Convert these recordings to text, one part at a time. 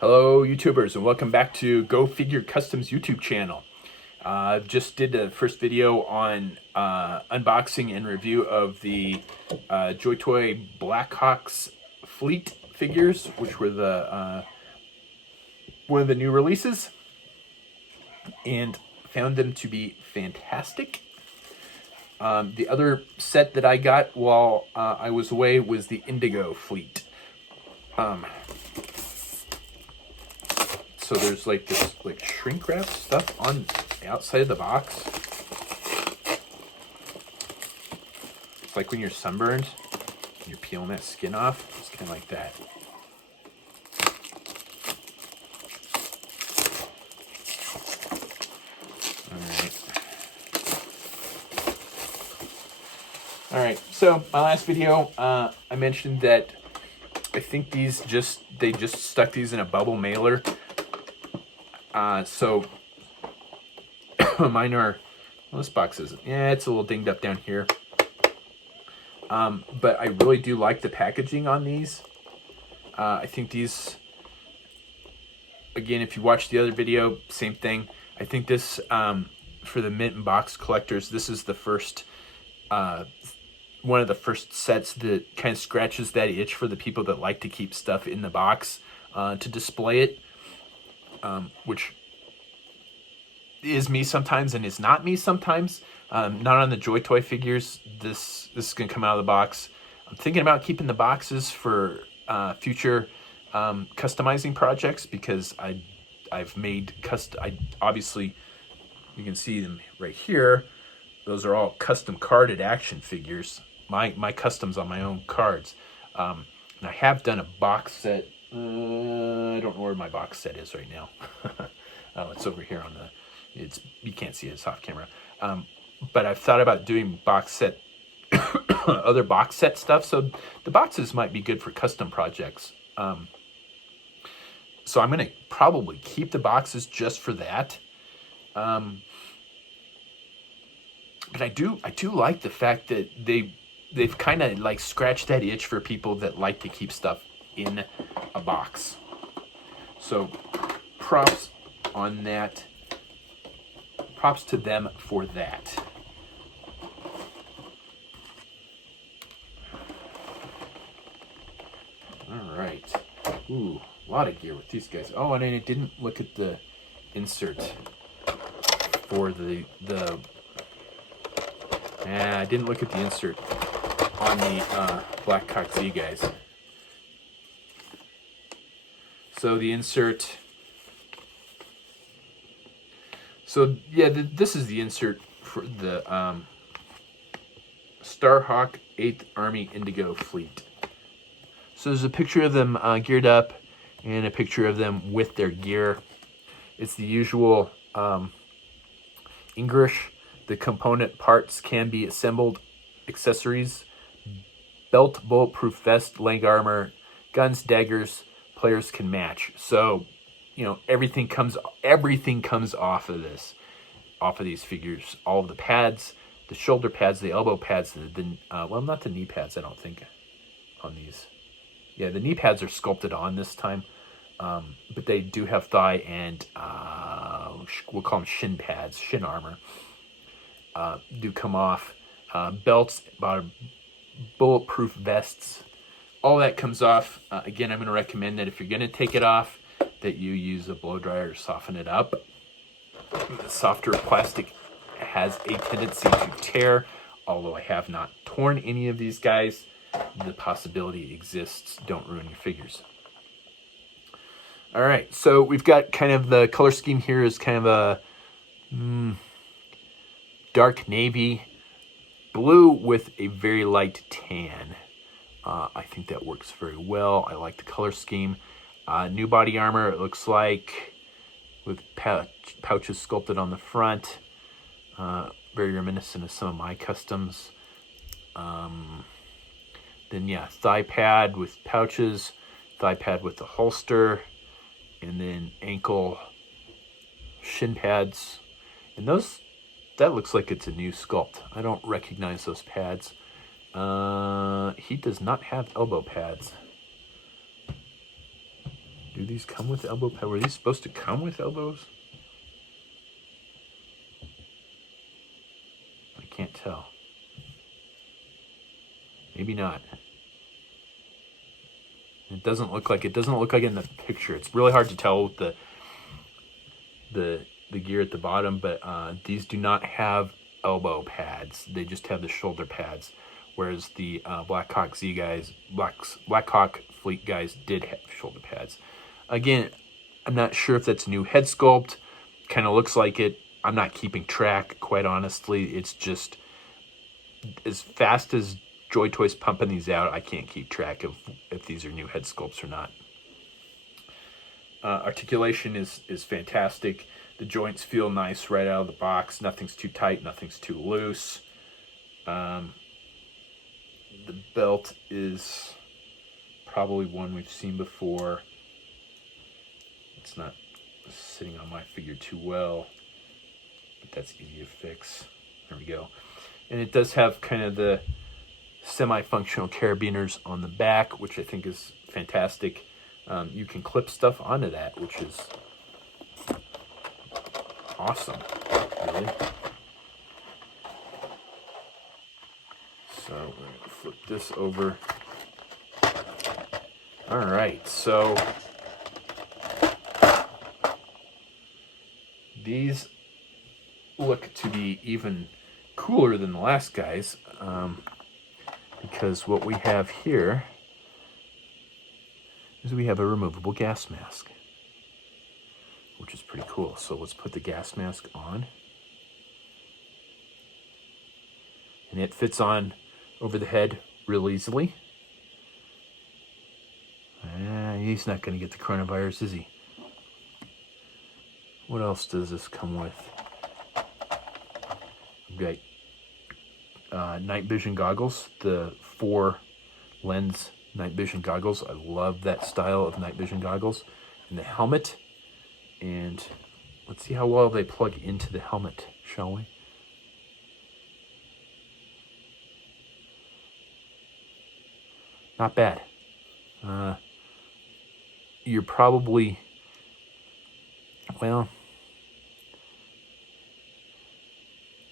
Hello YouTubers and welcome back to Go Figure Customs YouTube channel. Just did the first video on unboxing and review of the Joytoy Blackhawks Fleet figures, which were the one of the new releases, and found them to be fantastic. The other set that I got while I was away was the Indigo Fleet. So there's like this shrink wrap stuff on the outside of the box. It's like when you're sunburned and you're peeling that skin off. It's kind of like that. All right. So my last video, I mentioned that I think they just stuck these in a bubble mailer. So mine are, well, this box isn't, it's a little dinged up down here. But I really do like the packaging on these. I think these, again, if you watch the other video, same thing. I think this, for the mint and box collectors, this is the first, one of the first sets that kind of scratches that itch for the people that like to keep stuff in the box to display it. Which is me sometimes and is not me sometimes. Not on the Joytoy figures. This is going to come out of the box. I'm thinking about keeping the boxes for future customizing projects, because I've made obviously you can see them right here. Those are all custom carded action figures. My customs on my own cards. And I have done a box set. I don't know where my box set is right now. Oh, it's over here on the, you can't see it, it's off camera. But I've thought about doing box set, other box set stuff. So the boxes might be good for custom projects. So I'm going to probably keep the boxes just for that. But I do like the fact that they've kind of like scratched that itch for people that like to keep stuff in a box. So props on that. Props to them for that. All right. Ooh, a lot of gear with these guys. Oh, and I didn't look at the insert for I didn't look at the insert on the Blackhawk Z guys. So the insert. So yeah, this is the insert for the Starhawk 8th Army Indigo Fleet. So there's a picture of them geared up and a picture of them with their gear. It's the usual English. The component parts can be assembled. Accessories: belt, bulletproof vest, leg armor, guns, daggers. Players can match. So, you know, everything comes off of this, off of these figures. All of the pads, the shoulder pads, the elbow pads, well, not the knee pads, I don't think, on these. Yeah, the knee pads are sculpted on this time, but they do have thigh and we'll call them shin pads, shin armor. Do come off. Belts, bulletproof vests. All that comes off. Again, I'm going to recommend that if you're going to take it off, that you use a blow dryer to soften it up. The softer plastic has a tendency to tear, although I have not torn any of these guys. The possibility exists. Don't ruin your figures. All right, so we've got kind of the color scheme here is kind of a dark navy blue with a very light tan. I think that works very well. I like the color scheme. New body armor, it looks like, with pouches sculpted on the front. Very reminiscent of some of my customs. Then, yeah, thigh pad with pouches, thigh pad with the holster, and then ankle shin pads. And that looks like it's a new sculpt. I don't recognize those pads. He does not have elbow pads. Do these come with elbow pads? Were these supposed to come with elbows? I can't tell. Maybe not. It doesn't look like in the picture. It's really hard to tell with the gear at the bottom, but these do not have elbow pads. They just have the shoulder pads, whereas the Black Hawk Fleet guys did have shoulder pads. Again, I'm not sure if that's a new head sculpt. Kind of looks like it. I'm not keeping track, quite honestly. It's just as fast as Joytoy's pumping these out, I can't keep track of if these are new head sculpts or not. Articulation is fantastic. The joints feel nice right out of the box. Nothing's too tight, nothing's too loose. The belt is probably one we've seen before. It's not sitting on my figure too well, but that's easy to fix. There we go. And it does have kind of the semi-functional carabiners on the back, which I think is fantastic. You can clip stuff onto that, which is awesome, really. So we're going to flip this over. All right, so these look to be even cooler than the last guys, because what we have here is we have a removable gas mask, which is pretty cool. So let's put the gas mask on. And it fits on over the head real easily. He's not going to get the coronavirus, is he? What else does this come with? We've got night vision goggles, the 4-lens night vision goggles. I love that style of night vision goggles. And the helmet. And let's see how well they plug into the helmet, shall we? Not bad. You're probably, well,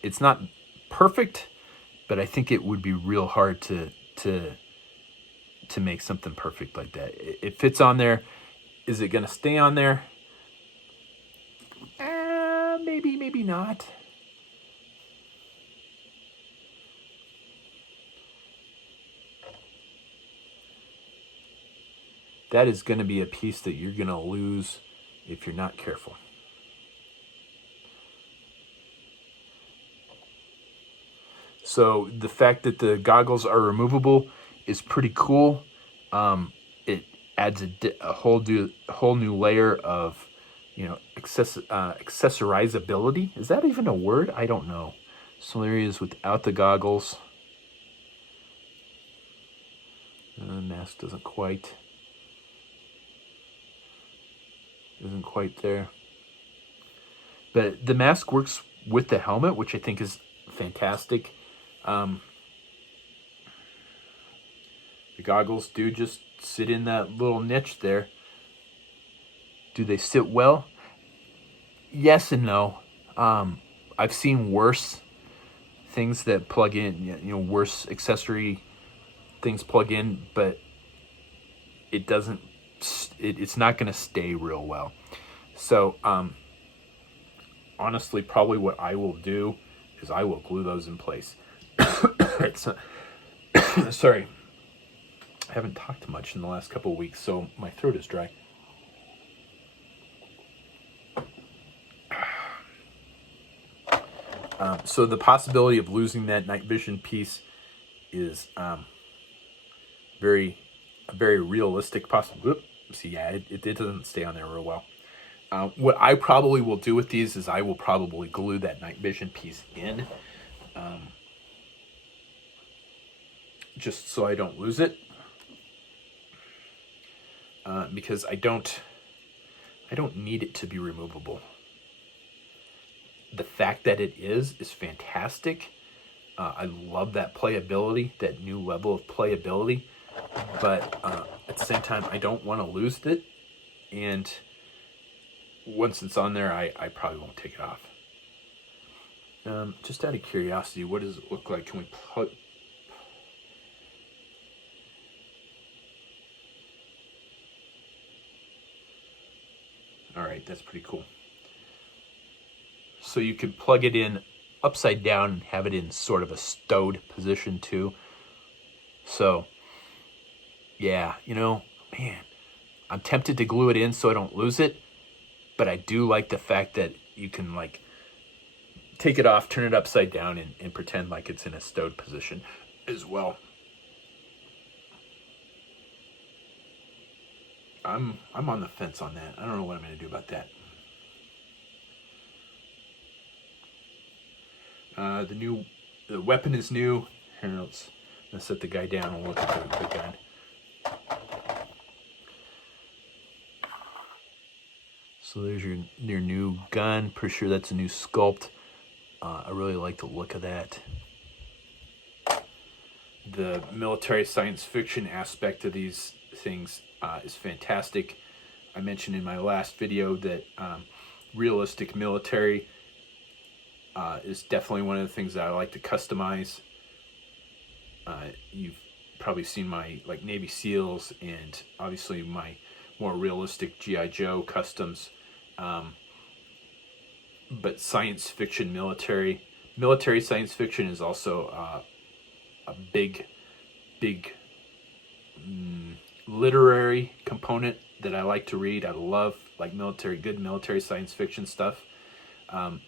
it's not perfect, but I think it would be real hard to make something perfect like that. It fits on there. Is it going to stay on there? Maybe not. That is going to be a piece that you're going to lose if you're not careful. So the fact that the goggles are removable is pretty cool. It adds a whole new layer of, accessorizability. Is that even a word? I don't know. Some areas without the goggles. The mask isn't quite there. But the mask works with the helmet, which I think is fantastic. The goggles do just sit in that little niche there. Do they sit well? Yes and no. I've seen worse things that plug in, worse accessory things plug in, but it doesn't. It's not going to stay real well. So, honestly, probably what I will do is I will glue those in place. Sorry, I haven't talked much in the last couple of weeks, so my throat is dry. So the possibility of losing that night vision piece is a very realistic possibility. See, yeah, it doesn't stay on there real well. What I probably will do with these is I will probably glue that night vision piece in, just so I don't lose it, because I don't need it to be removable. The fact that it is fantastic. I love that playability, that new level of playability. But at the same time, I don't want to lose it. and once it's on there, I probably won't take it off. Just out of curiosity, what does it look like? Can we put... All right, that's pretty cool. So you could plug it in upside down and have it in sort of a stowed position too. So, yeah, you know, man, I'm tempted to glue it in so I don't lose it, but I do like the fact that you can like take it off, turn it upside down, and pretend like it's in a stowed position as well. I'm on the fence on that. I don't know what I'm going to do about that. The weapon is new. Here, let's set the guy down and look at the gun. So there's your new gun. Pretty sure that's a new sculpt. I really like the look of that. The military science fiction aspect of these things is fantastic. I mentioned in my last video that realistic military is definitely one of the things that I like to customize. You've probably seen my like Navy SEALs and obviously my more realistic G.I. Joe customs. But science fiction military science fiction is also a big literary component that I like to read. I love like good military science fiction stuff.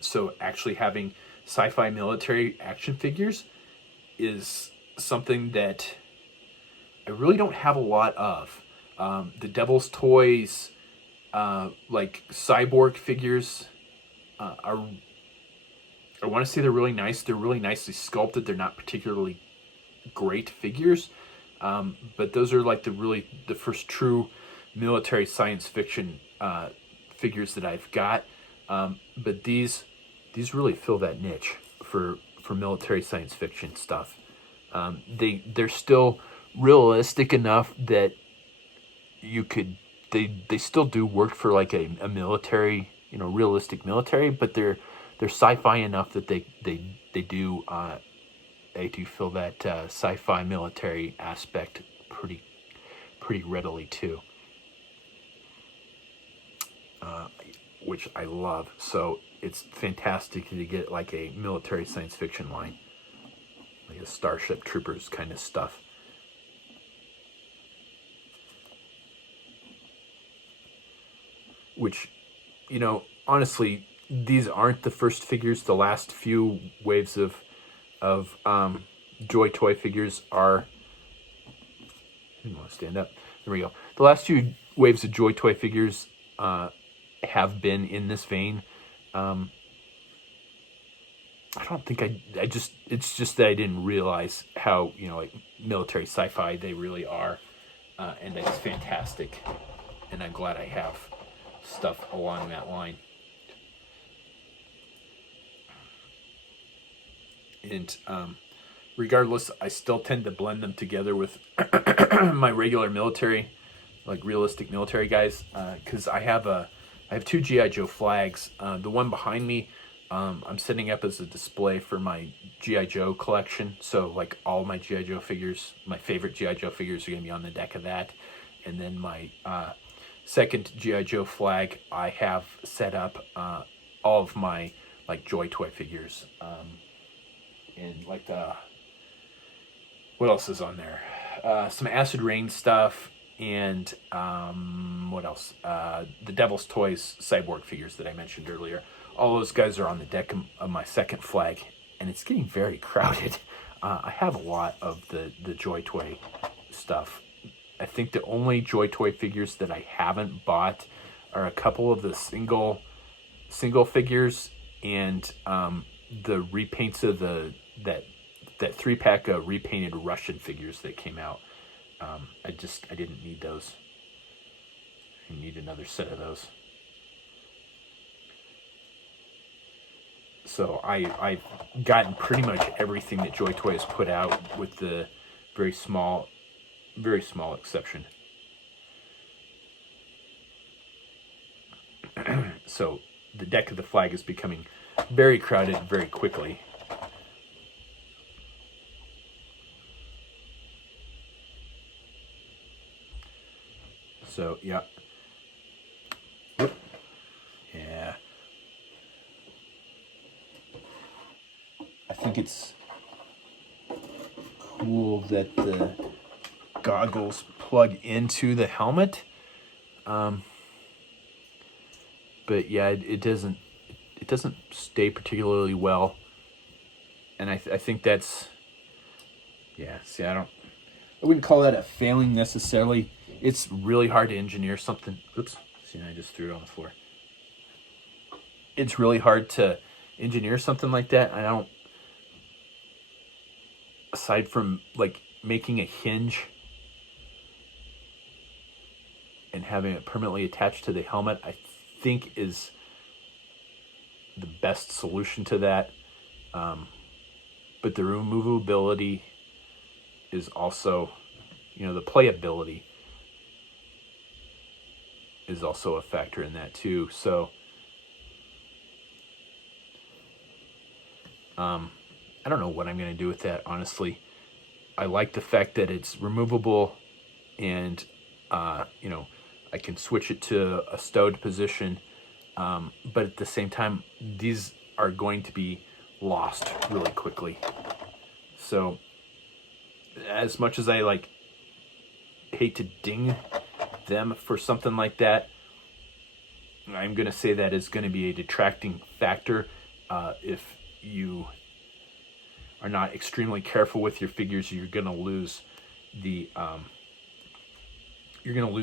So actually having sci-fi military action figures is something that I really don't have a lot of. The Devil's Toys, like cyborg figures, are, I want to say they're really nice. They're really nicely sculpted. They're not particularly great figures, but those are like the first true military science fiction figures that I've got. But these really fill that niche for military science fiction stuff. They're still realistic enough that you could they still do work for like a military, you know, realistic military, but they're sci-fi enough that they do fill that sci-fi military aspect pretty readily too, which I love. So it's fantastic to get like a military science fiction line, like a Starship Troopers kind of stuff. Which, you know, honestly, these aren't the first figures. The last few waves of Joytoy figures are... I didn't want to stand up. There we go. The last few waves of Joytoy figures have been in this vein. I don't think it's just that I didn't realize how, you know, like military sci-fi they really are, and it's fantastic. And I'm glad I have stuff along that line. And regardless, I still tend to blend them together with my regular military, like realistic military guys, because I have two G.I. Joe flags. The one behind me, I'm setting up as a display for my G.I. Joe collection. So like all my G.I. Joe figures, my favorite G.I. Joe figures are going to be on the deck of that. And then my second G.I. Joe flag, I have set up all of my like Joytoy figures. And like what else is on there? Some Acid Rain stuff, and what else? The Devil's Toys cyborg figures that I mentioned earlier. All those guys are on the deck of my second flag, and it's getting very crowded. I have a lot of the Joytoy stuff. I think the only Joytoy figures that I haven't bought are a couple of the single figures and the repaints of that 3-pack of repainted Russian figures that came out. I didn't need those. I need another set of those. So I've gotten pretty much everything that Joytoy has put out, with the very small exception. So the deck of the flag is becoming very crowded very quickly. So, yeah. Whoop. Yeah. I think it's cool that the goggles plug into the helmet. But yeah, it doesn't stay particularly well. And I think that's, yeah, see, I wouldn't call that a failing necessarily. It's really hard to engineer something. Oops, see, I just threw it on the floor. It's really hard to engineer something like that. I don't, aside from like making a hinge and having it permanently attached to the helmet, I think is the best solution to that. But the removability is also, the playability is also a factor in that too. So, I don't know what I'm going to do with that, honestly. I like the fact that it's removable and, I can switch it to a stowed position. But at the same time, these are going to be lost really quickly. So, as much as I hate to ding them for something like that, I'm going to say that is going to be a detracting factor if you are not extremely careful with your figures. You're going to lose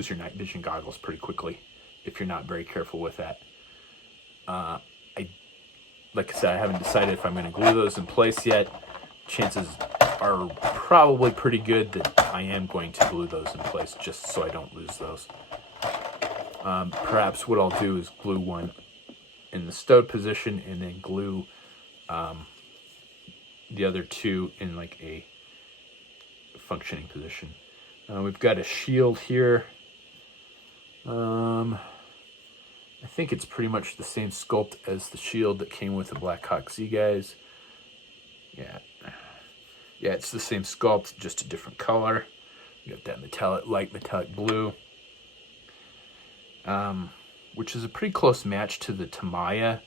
your night vision goggles pretty quickly if you're not very careful with that. Like I said, I haven't decided if I'm going to glue those in place yet. Chances are probably pretty good that I am going to glue those in place just so I don't lose those. Perhaps what I'll do is glue one in the stowed position and then glue the other two in like a functioning position. We've got a shield here. I think it's pretty much the same sculpt as the shield that came with the Black Hawk Z guys. Yeah, it's the same sculpt, just a different color. You got that light metallic blue, which is a pretty close match to the Tamiya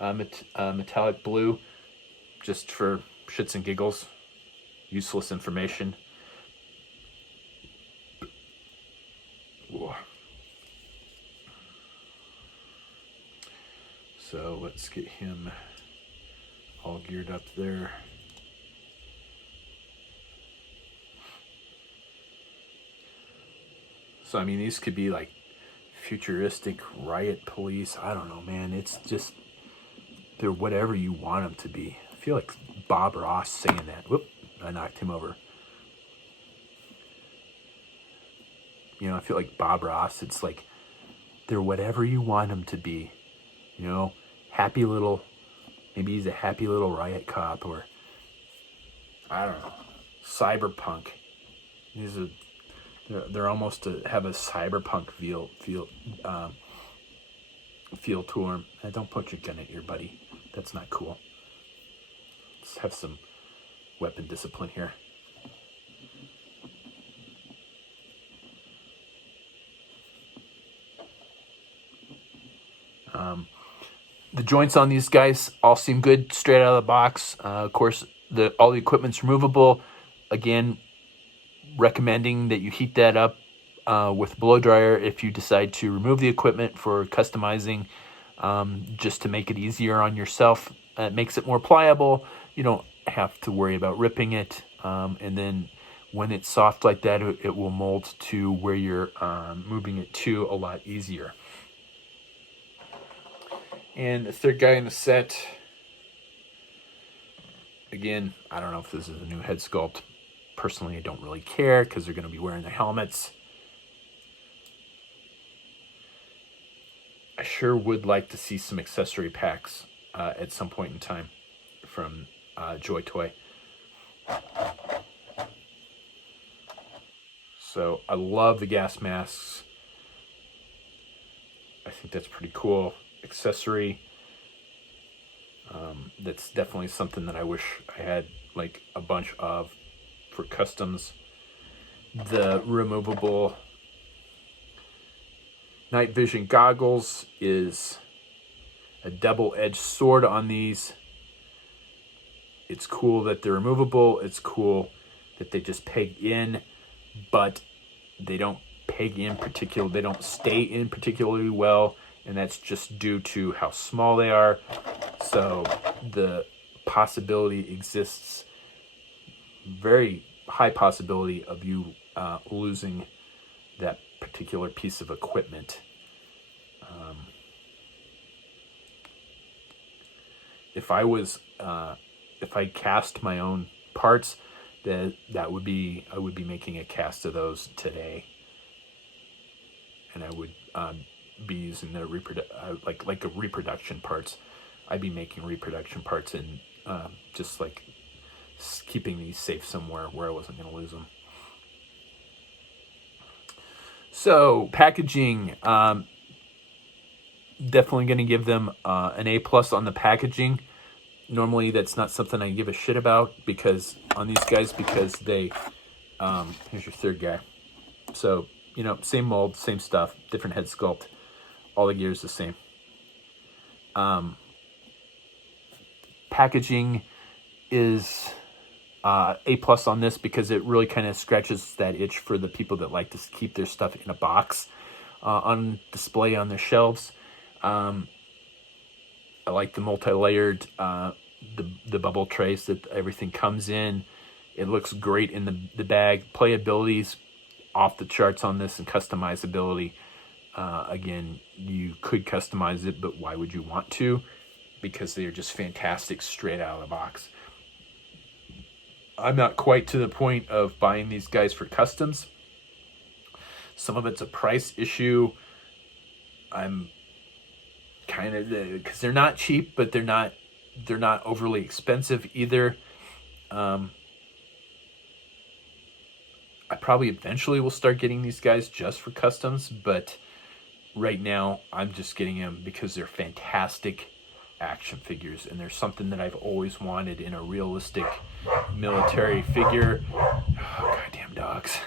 metallic blue, just for shits and giggles, useless information. Whoa. So let's get him all geared up there. So, I mean, these could be like futuristic riot police. I don't know, man. It's just, they're whatever you want them to be. I feel like Bob Ross saying that. Whoop, I knocked him over. I feel like Bob Ross. It's like, they're whatever you want them to be. Happy little, maybe he's a happy little riot cop, or I don't know, cyberpunk. They're almost have a cyberpunk feel to them. Don't put your gun at your buddy. That's not cool. Let's have some weapon discipline here. The joints on these guys all seem good straight out of the box. Of course, all the equipment's removable. Again, recommending that you heat that up with a blow dryer if you decide to remove the equipment for customizing, just to make it easier on yourself. It makes it more pliable. You don't have to worry about ripping it. And then when it's soft like that, it will mold to where you're moving it to a lot easier. And the third guy in the set, again, I don't know if this is a new head sculpt. Personally, I don't really care because they're going to be wearing their helmets. I sure would like to see some accessory packs at some point in time from Joytoy. So I love the gas masks. I think that's pretty cool. accessory. That's definitely something that I wish I had like a bunch of for customs. The removable night vision goggles is a double-edged sword on these. It's cool that they're removable. It's cool that they just peg in, but they don't peg in particular. They don't stay in particularly well, and that's just due to how small they are. So the possibility exists, very high possibility of you losing that particular piece of equipment. If I cast my own parts, that would be, I would be making a cast of those today, and I would be using the like a reproduction parts. I'd be making reproduction parts and just like keeping these safe somewhere where I wasn't going to lose them. So packaging, definitely going to give them an A+ on the packaging. Normally that's not something I give a shit about because on these guys, because they here's your third guy. So, you know, same mold, same stuff, different head sculpt, all the gear is the same. Packaging is A+ on this because it really kind of scratches that itch for the people that like to keep their stuff in a box on display on their shelves. I like the multi-layered, the bubble trace that everything comes in. It looks great in the bag. Playability's off the charts on this, and customizability. Again, you could customize it, but why would you want to? Because they're just fantastic straight out of the box. I'm not quite to the point of buying these guys for customs. Some of it's a price issue. I'm kind of, because they're not cheap, but they're not overly expensive either. I probably eventually will start getting these guys just for customs, but right now I'm just getting them because they're fantastic action figures, and they're something that I've always wanted in a realistic military figure. Oh, goddamn dogs.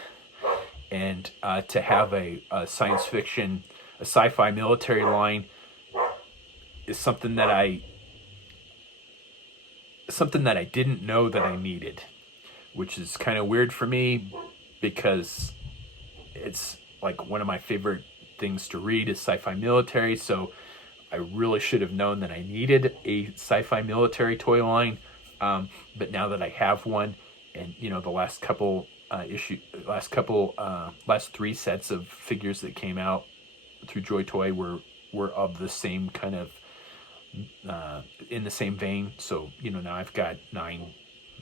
And to have a science fiction, a sci-fi military line is something that I didn't know that I needed, which is kind of weird for me because it's like one of my favorite things to read is sci-fi military. So I really should have known that I needed a sci-fi military toy line. But now that I have one, and you know, the last three sets of figures that came out through Joytoy were of the same kind of in the same vein. So, you know, now I've got 9,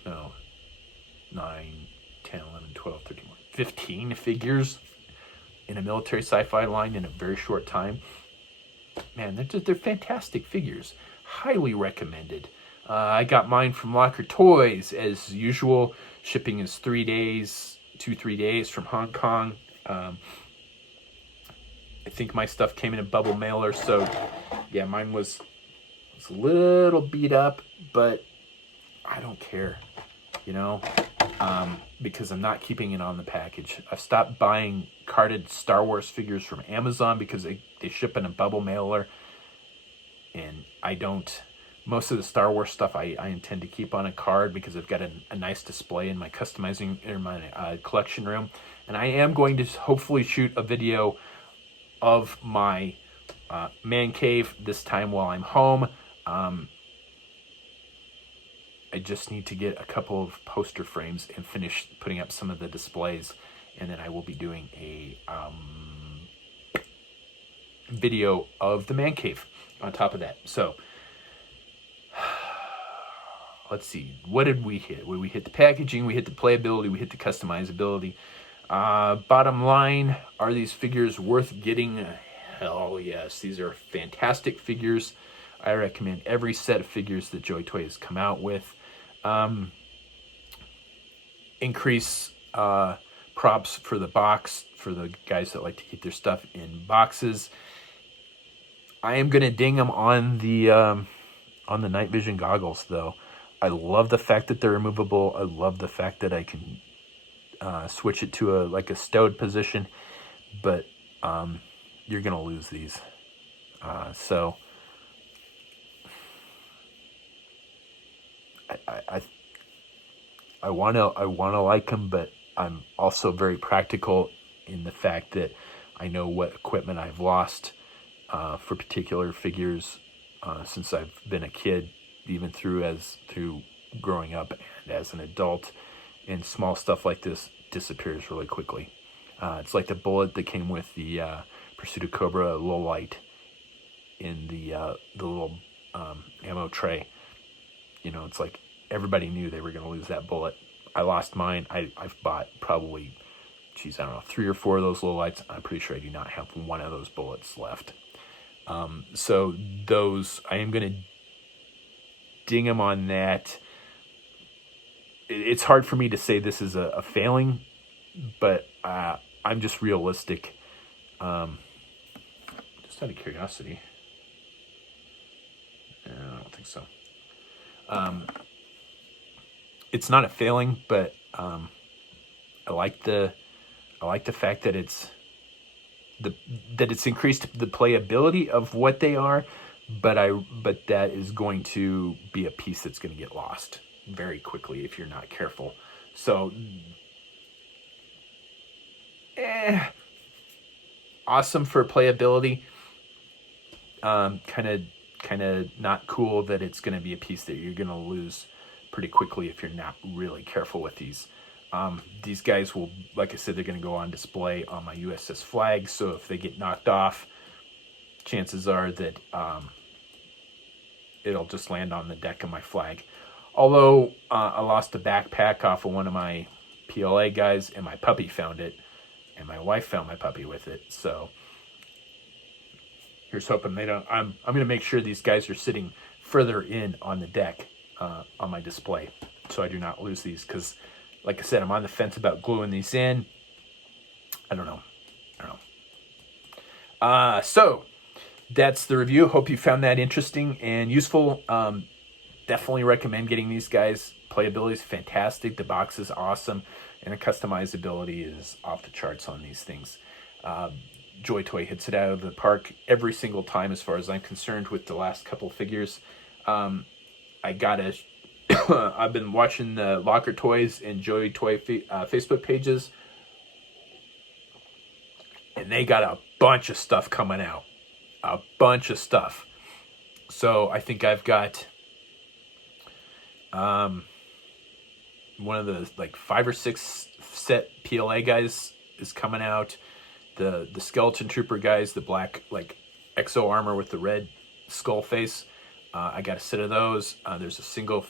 10, 11, 12, 13, 15 figures in a military sci-fi line in a very short time. Man, they're fantastic figures. Highly recommended. I got mine from Locker Toys as usual. Shipping is 3 days, 2-3 days from Hong Kong. I think my stuff came in a bubble mailer, so yeah, mine was a little beat up, but I don't care, you know, because I'm not keeping it on the package. I've stopped buying carded Star Wars figures from Amazon because they ship in a bubble mailer, and I don't. Most of the Star Wars stuff I intend to keep on a card because I've got a nice display in my customizing, in my collection room. And I am going to hopefully shoot a video of my man cave this time while I'm home. I just need to get a couple of poster frames and finish putting up some of the displays, and then I will be doing a video of the man cave on top of that. So let's see, what did we hit? We hit the packaging, we hit the playability, we hit the customizability. Bottom line, are these figures worth getting? Hell yes, these are fantastic figures. I recommend every set of figures that Joytoy has come out with. Increase props for the box for the guys that like to keep their stuff in boxes. I am gonna ding them on the night vision goggles, though. I love the fact that they're removable. I love the fact that I can switch it to a stowed position, but you're gonna lose these. So I wanna like them, but I'm also very practical in the fact that I know what equipment I've lost for particular figures since I've been a kid, even through growing up and as an adult, and small stuff like this disappears really quickly. It's like the bullet that came with the Pursuit of Cobra low light in the little ammo tray. It's like everybody knew they were going to lose that bullet. I lost mine. I've bought probably, I don't know, 3 or 4 of those low lights. I'm pretty sure I do not have one of those bullets left. So those, I am going to ding them on that. It's hard for me to say this is a failing, but I'm just realistic. Just out of curiosity. I don't think so. It's not a failing, but I like the fact that it's increased the playability of what they are, but that is going to be a piece that's going to get lost very quickly if you're not careful. So awesome for playability. Kind of not cool that it's going to be a piece that you're going to lose pretty quickly if you're not really careful with these. These guys will, like I said, they're going to go on display on my USS flag. So if they get knocked off, chances are that it'll just land on the deck of my flag. Although I lost a backpack off of one of my PLA guys, and my puppy found it, and my wife found my puppy with it. So here's hoping they don't. I'm going to make sure these guys are sitting further in on the deck on my display, so I do not lose these. Because, like I said, I'm on the fence about gluing these in. I don't know. So that's the review. Hope you found that interesting and useful. Definitely recommend getting these guys. Playability is fantastic. The box is awesome, and the customizability is off the charts on these things. Joytoy hits it out of the park every single time, as far as I'm concerned, with the last couple figures. I've been watching the Locker Toys and Joytoy Facebook pages, and they got a bunch of stuff coming out. A bunch of stuff. So I think I've got one of the 5 or 6 set PLA guys is coming out. The skeleton trooper guys, the black exo armor with the red skull face. I got a set of those. There's a single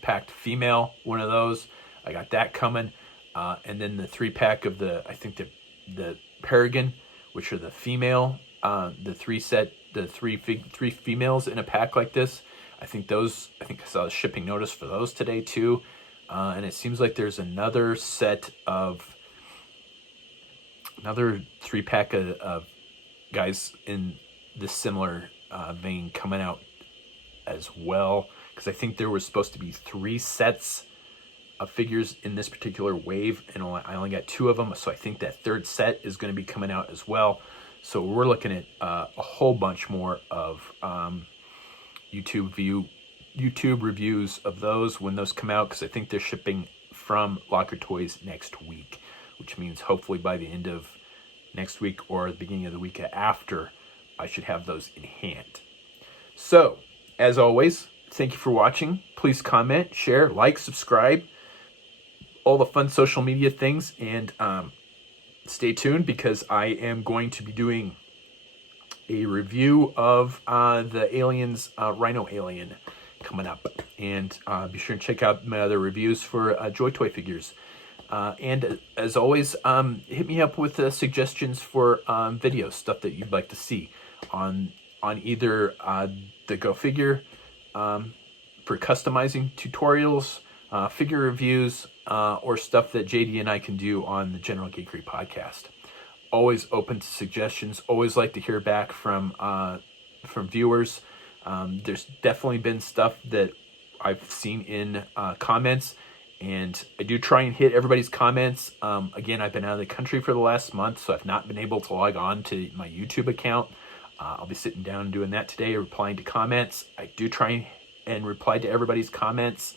packed female one of those. I got that coming. And then the 3-pack of the Paragon, which are the female, the 3 females in a pack like this. I think I saw a shipping notice for those today too. And it seems like there's another 3-pack of guys in this similar vein coming out as well. Because I think there was supposed to be 3 sets of figures in this particular wave, and I only got 2 of them. So I think that 3rd set is going to be coming out as well. So we're looking at a whole bunch more of YouTube reviews of those when those come out, because I think they're shipping from Locker Toys next week, which means hopefully by the end of next week or the beginning of the week after, I should have those in hand. So, as always, thank you for watching. Please comment, share, like, subscribe, all the fun social media things, and stay tuned, because I am going to be doing a review of the Aliens Rhino Alien coming up. And be sure to check out my other reviews for Joytoy figures. And as always, hit me up with suggestions for videos, stuff that you'd like to see on either the Go Figure for customizing tutorials, figure reviews, or stuff that JD and I can do on the General Geekery podcast. always open to suggestions. Always like to hear back from viewers. There's definitely been stuff that I've seen in comments, and I do try and hit everybody's comments. Again, I've been out of the country for the last month, so I've not been able to log on to my YouTube account. I'll be sitting down and doing that today, replying to comments. I do try and reply to everybody's comments.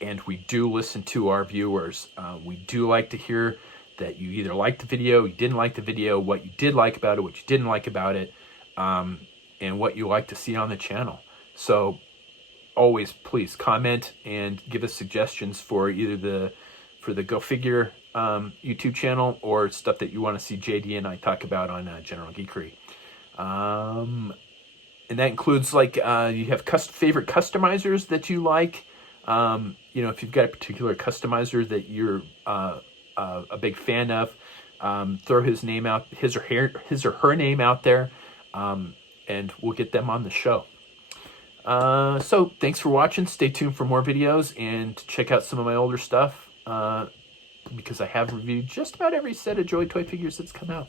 And we do listen to our viewers. We do like to hear that you either liked the video, you didn't like the video, what you did like about it, what you didn't like about it, and what you like to see on the channel. So always please comment and give us suggestions for either the Go Figure YouTube channel or stuff that you want to see JD and I talk about on General Geekery. And that includes, like, you have favorite customizers that you like. You know, if you've got a particular customizer that you're a big fan of, throw his name out, his or her name out there, and we'll get them on the show. So thanks for watching. Stay tuned for more videos and check out some of my older stuff, because I have reviewed just about every set of Joytoy figures that's come out.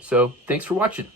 So thanks for watching.